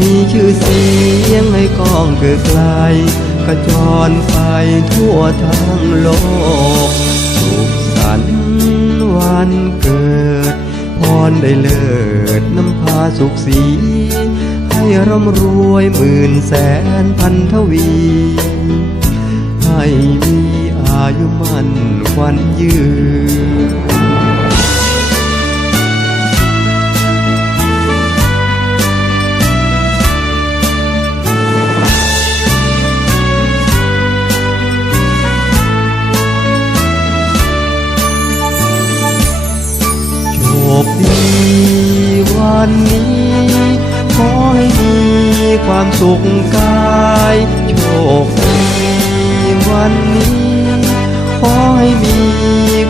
มีชื่อเสียงให้กองเกิดไกลกระจรไปทั่วทั้งโลกสุขสันต์วันเกิด พรได้เลิศน้ำพาสุขสี ให้ร่ำรวยหมื่นแสนพันทวี ให้มีอายุมั่นควันยืน วันนี้ ขอให้มีความสุขกายโชคดีวันนี้ ขอให้มี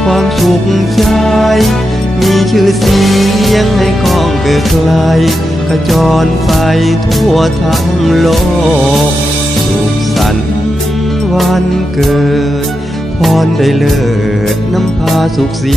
ความสุขใจ มีชื่อเสียงให้กองเกิดไกลกระจรไปทั่วทั้งโลก สุขสันต์วันเกิด พรได้เลิศน้ำพาสุขสี